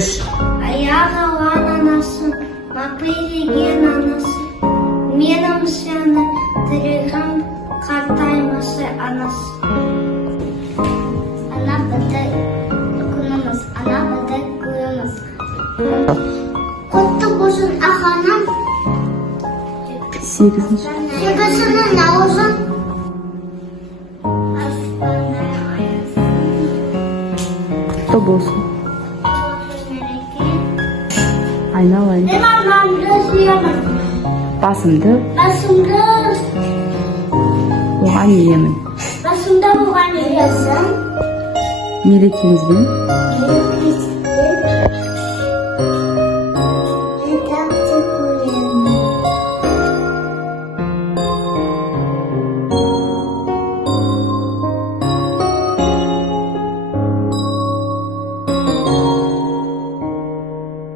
Аяғы лан анасы, мапыйреген анасы, менің сені тірегім қартаймасы анасы. Ана бітік күніміз, ана бітік күніміз. Құтты болсын ағанам. Сегізінің наурызын. Құтты болсын. Айналайын. Мен анамды сүйемін. Басымды Басымды, оған иемін. басымда болған иесің. Мерекемізбен Мерекеміз